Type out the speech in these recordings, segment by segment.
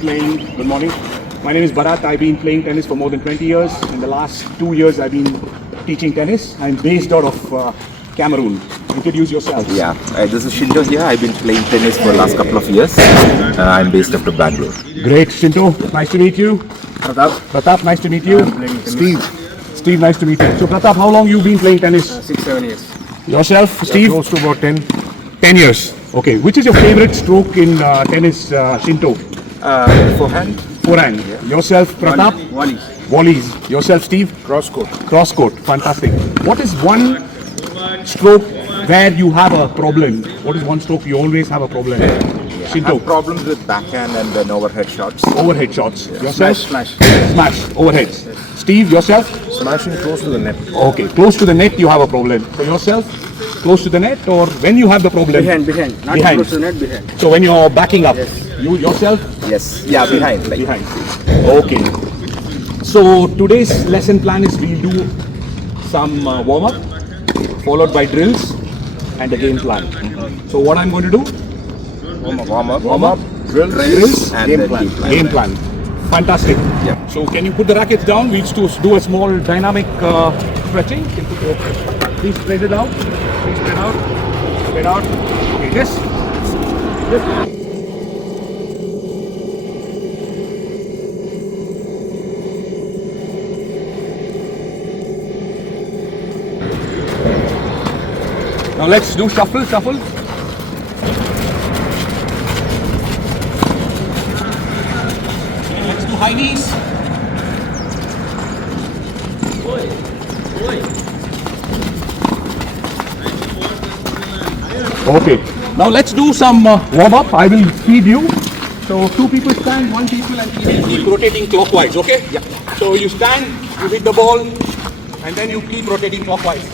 Playing. Good morning. My name is Bharat. I've been playing tennis for more than 20 years. In the last 2 years, I've been teaching tennis. I'm based out of Cameroon. Introduce yourself. Yeah, this is Shinto here. I've been playing tennis for the last couple of years. I'm based out of Bangalore. Great, Shinto. Nice to meet you. Pratap, nice to meet you. Steve, nice to meet you. So, Pratap, how long you been playing tennis? 6-7 years. Yourself, Steve? Close to about 10. 10 years. Okay. Which is your favorite stroke in tennis, Shinto? Forehand? Forehand. Yourself, Pratap? Volley. Volleys. Yourself, Steve? Cross court. Cross court. Fantastic. What is one stroke where you have a problem? What is one stroke you always have a problem? I Shinto. have problems with backhand and then overhead shots. Overhead shots. Yourself? Smash. Smash. Overheads. Steve, yourself? Smashing close to the net. Okay. Close to the net you have a problem. So yourself? Close to the net, or when you have the problem? Behind. Not Behind. close to the net, behind. So when you're backing up, you yourself? Yes. Yeah, behind. Like, Behind. Okay. So today's lesson plan is we'll do some warm-up followed by drills and a game plan. So what I'm going to do? Warm up, drills, and game then plan. game plan. Game plan. Fantastic. Yeah. So can you put the rackets down? We'll do a small dynamic stretching. You can put please spread it out. Please spread out. Spread out. Okay, this. Now let's do shuffle. Let's do high knees. Okay. Now let's do some warm up. I will feed you. So 2 people stand, 1 people, and we will keep rotating clockwise. Okay? Yeah. So you stand, you hit the ball, and then you keep rotating clockwise.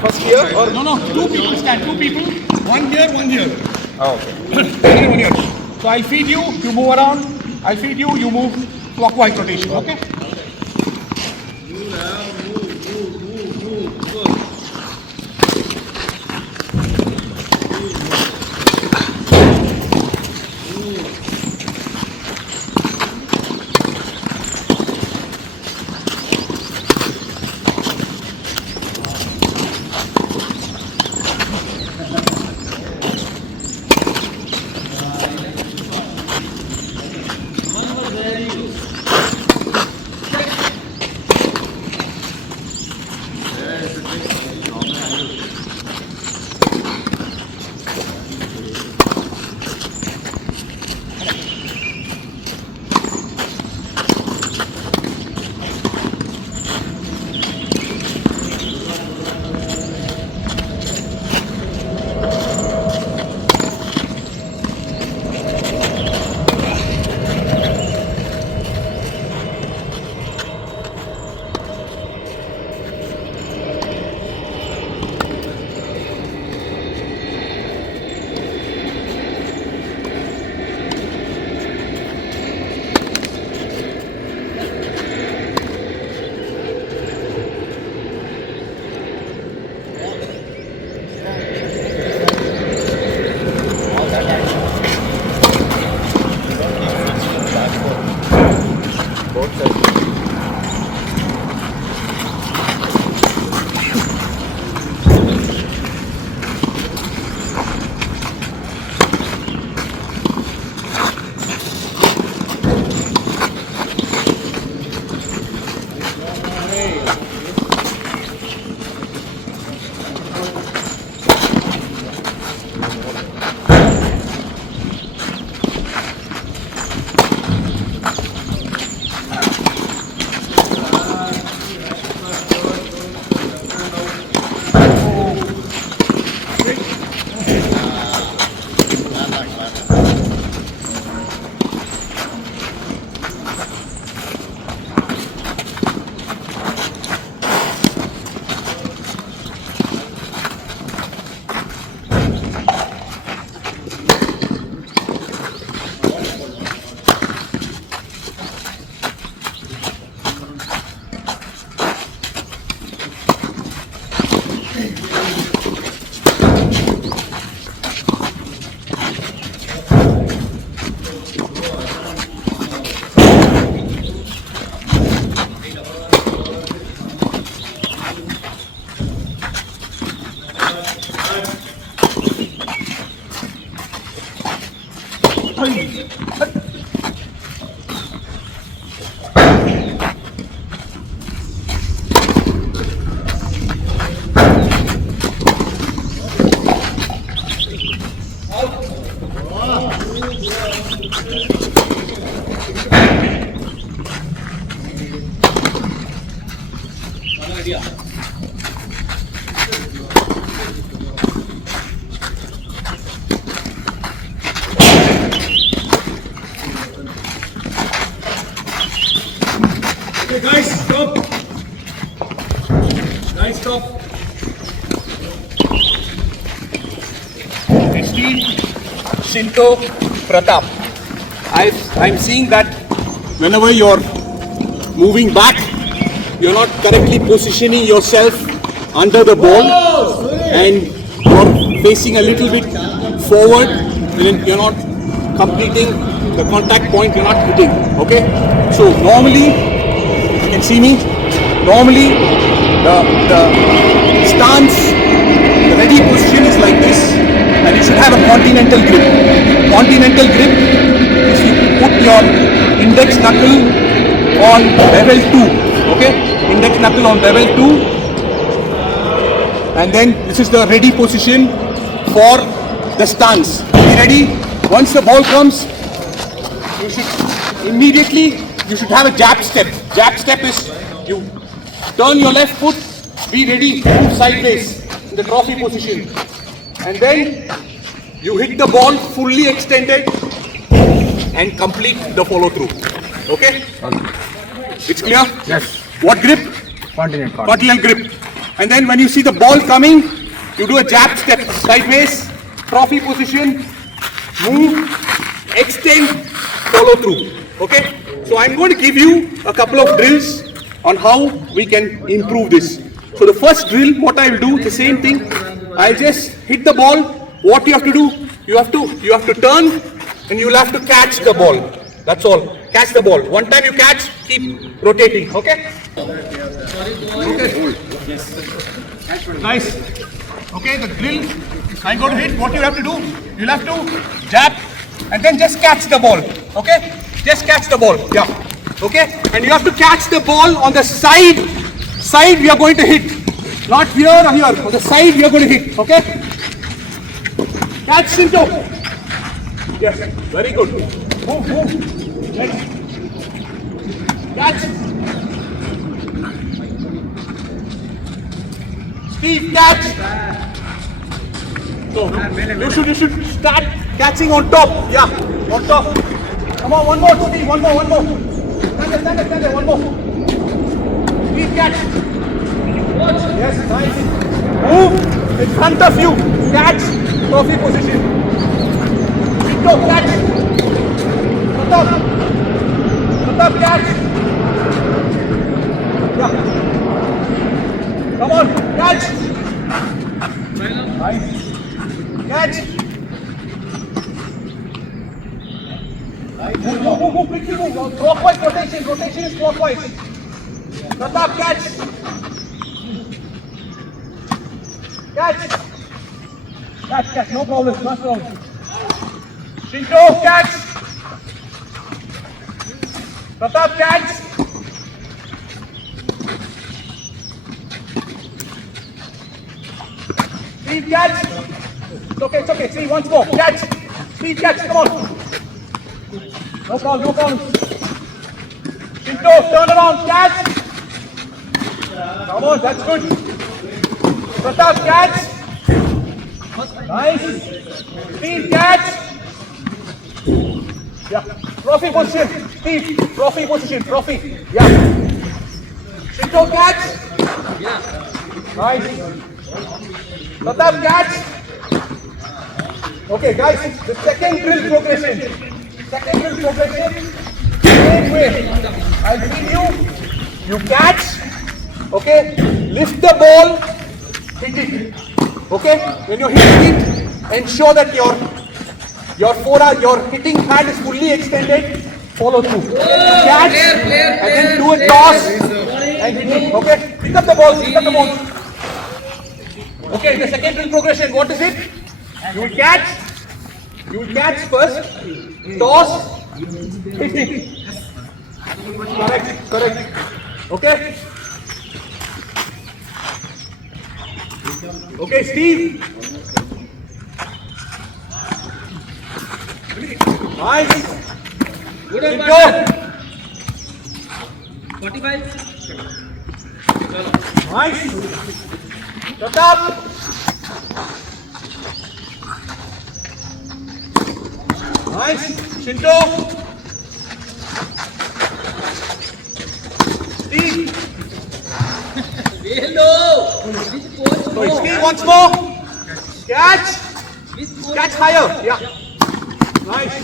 First here or? No, 2 people stand, 2 people. 1 here, 1 here. Oh, okay. 1 here. So I'll feed you, you move around. I'll feed you, you move clockwise rotation. Okay? Okay, guys, stop. Guys, stop. Steve, Shinto, Pratap. I'm seeing that whenever you're moving back, you're not correctly positioning yourself under the ball and you're facing a little bit forward, then you're not completing the contact point, you're not hitting. Okay? So normally, if you can see me, normally the stance, the ready position is like this, and you should have a continental grip. Continental grip is you put your index knuckle on bevel 2, okay? Index knuckle on bevel 2, and then this is the ready position for the stance. Be ready. Once the ball comes, you should immediately, you should have a jab step. Jab step is you turn your left foot, be ready, move sideways in the trophy position, and then you hit the ball fully extended and complete the follow through. Okay? It's clear? Yes. What grip? Continental. Continental grip. And then when you see the ball coming, you do a jab step sideways, trophy position, move, extend, follow through. Okay? So I'm going to give you a couple of drills on how we can improve this. So the first drill, what I will do, the same thing. I'll just hit the ball. What you have to do, you have to turn and you'll have to catch the ball. That's all. Catch the ball. One time you catch, keep rotating. Okay? Okay. Nice. Okay, the drill, I'm going to hit. What you have to do, you'll have to jab and then just catch the ball. Okay? Just catch the ball. Yeah. Okay? And you have to catch the ball on the side we are going to hit. Not here or here. On the side we are going to hit. Okay? Catch, Shinto. Yes. Very good. Move. Next. Catch. Steve, catch. So you should start catching on top. Yeah, on top. Come on, one more, Steve. One more. Stand there. One more. Steve, catch. Yes, nice. Move in front of you. Catch. Trophy position. Shinto, catch. Pratap, catch. Yeah. Come on, catch. Nice. Catch. Move, quickly move. Clockwise rotation. Rotation is clockwise. Pratap, catch. Catch. No problem. Shinto, catch. Pratap, catch. Steve, catch. It's okay. See, once more. Catch. Steve, catch. Come on. No problem. Shinto, turn around. Catch. Come on, that's good. Pratap, catch. Nice. Steve, catch. Yeah. Trophy position. Steve, trophy position. Trophy. Yeah. Shinto, catch. Nice. Pratap, catch. Okay, guys, the second drill progression. Same way. I'll give you. You catch. Okay. Lift the ball. Hit it. Okay. When you're hitting it, ensure that your forearm, your hitting hand is fully extended. Follow through. Catch and then do a toss and hit it. Okay. Pick up the ball. Okay, the second drill progression, what is it? You will catch first, toss, hit it. Correct. Okay? Okay, Steve. Nice. Good. 45. Nice. Pratap. Nice. Shinto. Steve. So Steve once more. Catch. Catch higher. Yeah. Nice.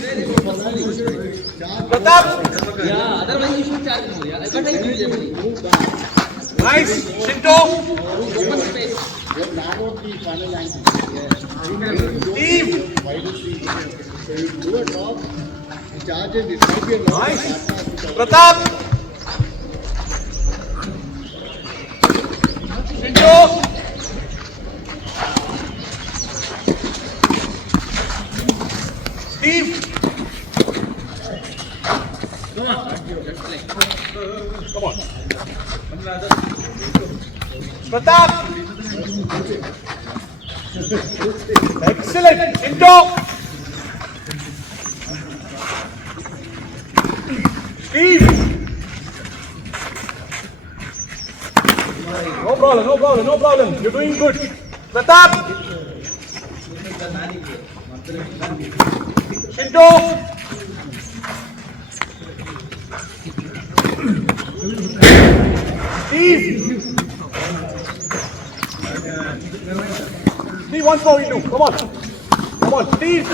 Pratap. Yeah, otherwise you should charge more. Yeah, but I give them money. Nice. Shinto. Open space. Steve. Nice. Pratap. Shinto. Steve. Come on. Pratap. Excellent. Shinto. Steve. No problem, no problem, no problem. You're doing good. Pratap. Shinto. Steve. Steve, once more we do. Come on. Come on, Steve.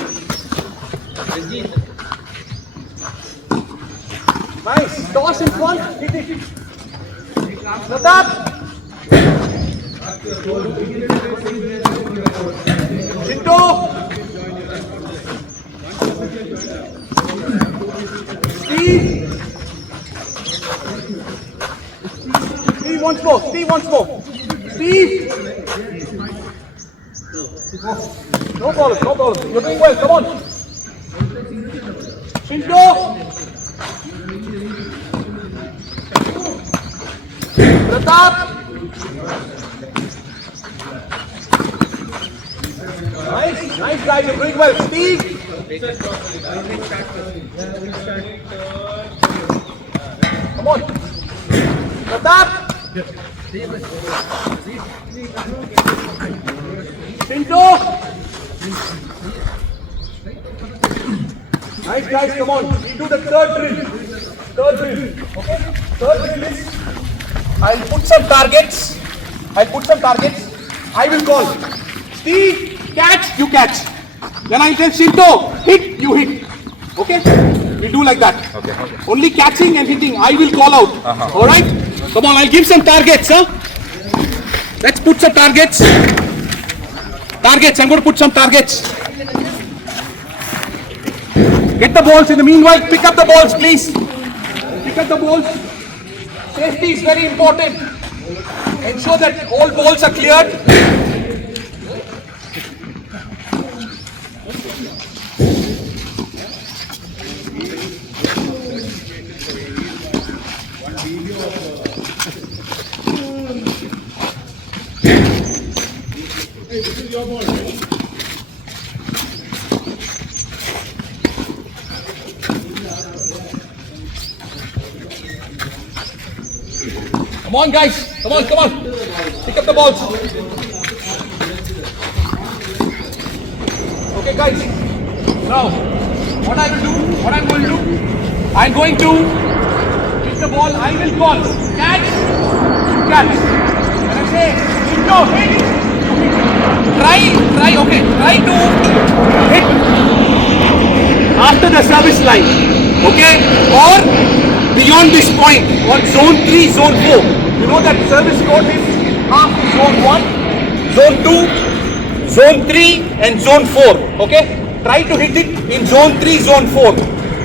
Nice. Toss in front. Hit it. Pratap. Shinto. Steve. Steve once more. Steve once more. Steve. No problem. No problem. You're doing well. Come on. Shinto. Pratap. Nice. Nice guys. You're doing well. Steve. Come on. Pratap. Shinto. Nice guys, come on. We do the third drill. Third drill. Okay? Third drill is I'll put some targets. I will call. Steve, catch, you catch. Then I'll tell Shinto, hit, you hit. Okay? We'll do like that. Okay. Only catching and hitting, I will call out. Alright? Come on, I'll give some targets, huh? Let's put some targets. Targets, I'm going to put some targets. Get the balls in the meanwhile, pick up the balls, please. Pick up the balls. Safety is very important. Ensure that all balls are cleared. Come on guys, come on. Pick up the balls. Okay guys, now what I'm going to do, I'm going to pick the ball, I will call, catch. When I say, no, hit, try to hit after the service line, okay, or beyond this point, on zone 3, zone 4. You know that service court is half zone 1, zone 2, zone 3 and zone 4. Okay? Try to hit it in zone 3, zone 4.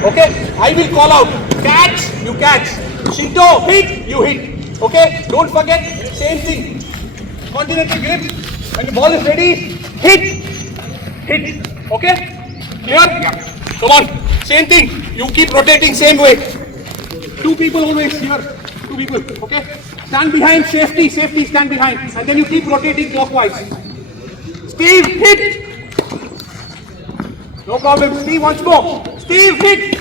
Okay? I will call out. Catch, you catch. Shinto, hit, you hit. Okay? Don't forget, same thing. Continental grip. When the ball is ready, hit. Okay? Clear? Yeah. Come on. Same thing. You keep rotating same way. Two people always here. Two people. Okay? Stand behind, safety, stand behind. And then you keep rotating clockwise. Steve, hit! No problem. Steve, once more. Steve, hit!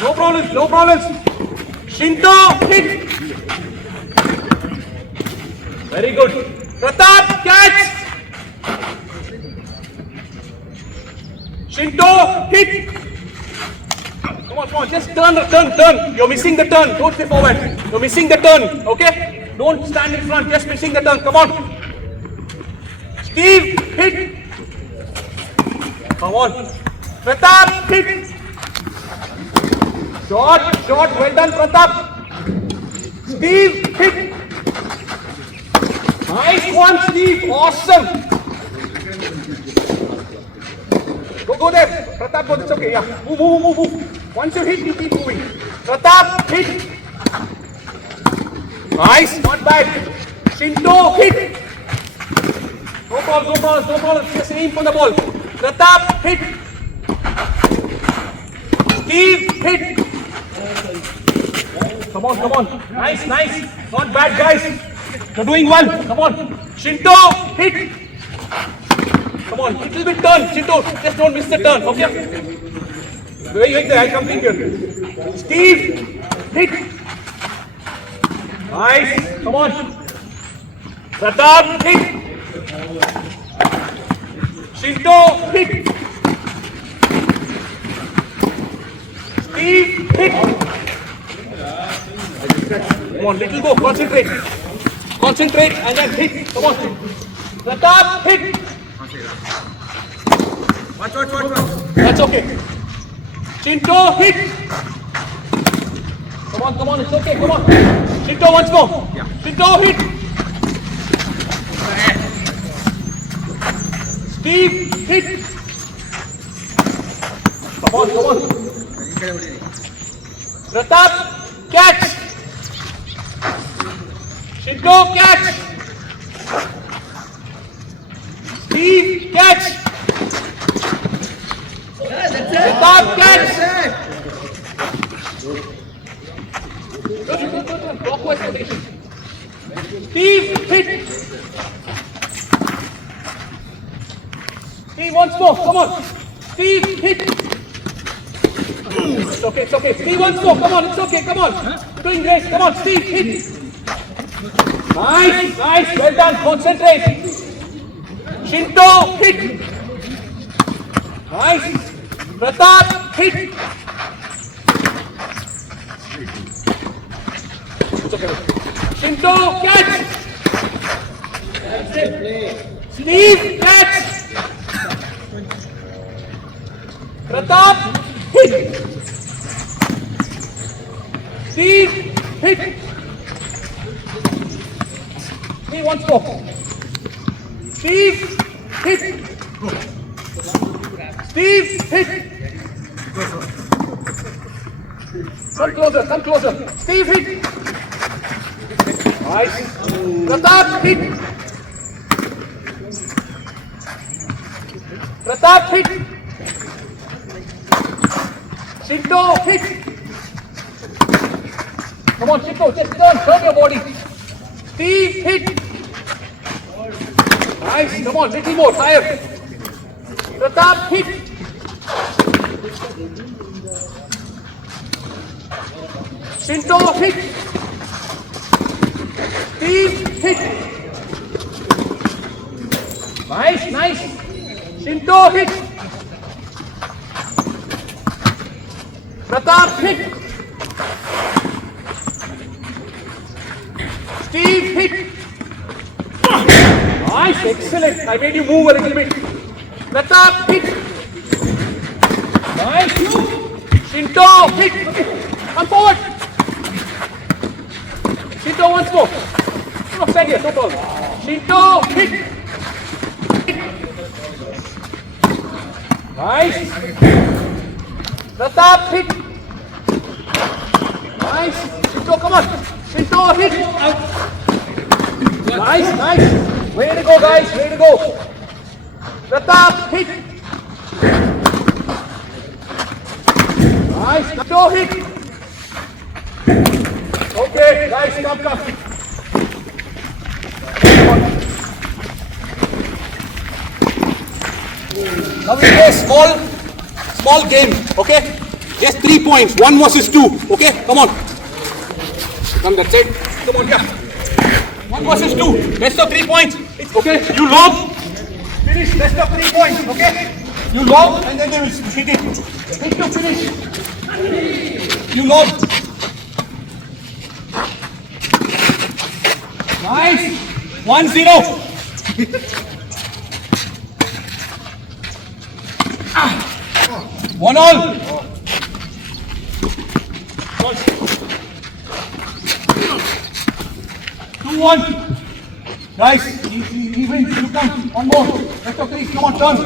No problems. Shinto, hit. Very good. Pratap, catch. Shinto, hit. Come on, just turn. You're missing the turn. Don't stay forward. You're missing the turn, okay? Don't stand in front, just missing the turn. Come on. Steve, hit. Come on. Pratap, hit. Shot, well done, Pratap. Steve, hit. Nice one, Steve. Awesome. Go there. Pratap, go. It's okay. Yeah. Move. Once you hit, you keep moving. Pratap, hit. Nice. Not bad. Shinto, hit. No ball. Just aim for the ball. Pratap, hit. Steve, hit. Come on. Nice. Not bad, guys. You're doing well. Come on. Shinto, hit. Come on. Little bit turn. Shinto, just don't miss the turn. Okay. Wait there. I'll complete here. Steve, hit. Nice. Come on. Pratap, hit. Shinto, hit. Steve, hit. Come on, little go. Concentrate and then hit. Come on. Pratap, hit. Watch. That's okay. Shinto, hit. Come on. It's okay. Come on. Shinto once more. Shinto, hit. Steve, hit. Come on. Pratap, catch. Shinto, catch. Steve, catch. Pratap, catch. Clockwise rotation. Steve, hit. Steve once more. Come on. Steve, hit. It's okay. Steve once more. Come on. It's okay. Come on. Doing great. Come on. Steve, hit. Nice. Well done. Concentrate. Shinto, hit. Nice. Pratap, hit. It's okay. Shinto, catch. Steve, catch. Pratap, hit. Steve, hit. Steve once more. Steve, hit. Steve, hit. Come closer. Steve, hit. Nice. Pratap, hit. Pratap, hit. Shinto, hit. Come on, Shinto, just turn your body. Steve, hit. Nice. Come on, little more, fire. Pratap, hit. Shinto, hit. Steve, hit. Nice. Shinto, hit. Pratap, hit. Steve, hit. Nice, excellent. I made you move a little bit. Pratap, hit. Nice. Shinto, hit. Come forward. Shinto once more. Come stand here, no problem. Shinto, hit. Nice. Pratap, hit. Nice. Shinto, come on. Shinto, hit. Nice. Way to go, guys. Way to go. Pratap, hit. Nice. Shinto, hit. Okay, guys, come. Now we play small game, okay? Just 3 points, 1 versus 2, okay? Come on. Come, that's it. Come on, yeah. 1 versus 2. Best of 3 points. Okay, you lob. Finish, best of 3 points, okay? You lob and then they will hit it. Hit to finish. You lob. Nice. 1-0. 1-1. 2-1. Guys, he wins. You come. One more. Best of 3. Come on, turn.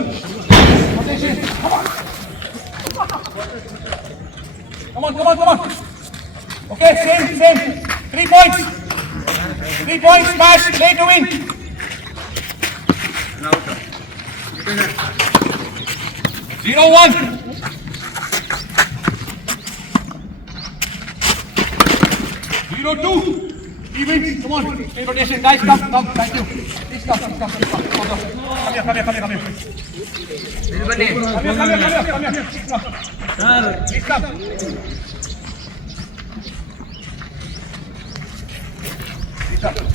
Rotation. Come on. Come on. Okay, same. 3 points. 3 points, smash, play to win. 0-1. 0-2. He wins. Come on. Play rotation. Guys, come. Thank you. Please come. Come here. Come here. Please come.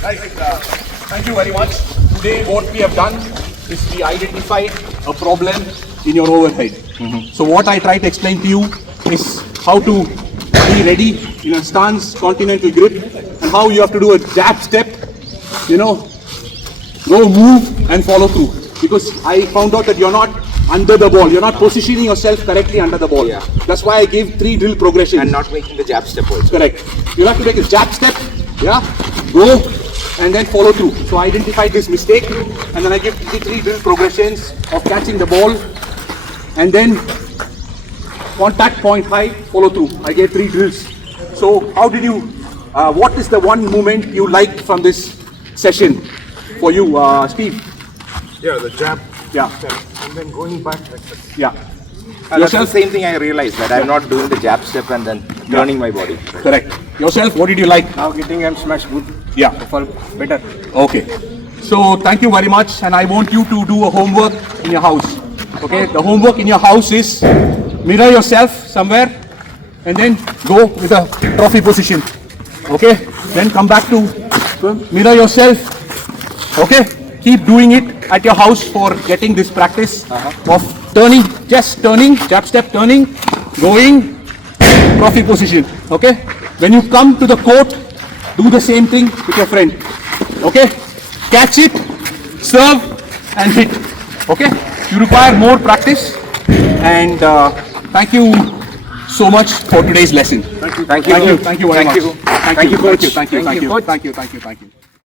Guys, thank you very much. Today what we have done is we identified a problem in your overhead. So what I try to explain to you is how to be ready in a stance, continental grip, and how you have to do a jab step, go move and follow through. Because I found out that you're not under the ball, you're not positioning yourself correctly under the ball. Yeah. That's why I gave 3 drill progressions. And not making the jab step also. Correct. You have to take a jab step, go and then follow through. So I identified this mistake and then I give the 3 drill progressions of catching the ball and then contact point high, follow through. I gave 3 drills. So how did you, what is the one movement you liked from this session for you, Steve? Yeah, the jab. Yeah. Step. And then going back like this. Yeah. That's the same thing I realized, that I'm not doing the jab step and then turning my body. Correct. Yourself, what did you like? Now getting and smash good. Yeah. For better. Okay. So thank you very much, and I want you to do a homework in your house. Okay. The homework in your house is mirror yourself somewhere, and then go with a trophy position. Okay. Then come back to mirror yourself. Okay. Keep doing it at your house for getting this practice of turning, just turning, jab step turning, going, trophy position. Okay. When you come to the court, do the same thing with your friend. Okay. Catch it, serve and hit. Okay. You require more practice, and thank you so much for today's lesson. Thank you. Thank you very much. Thank you. Thank you, coach. Thank you.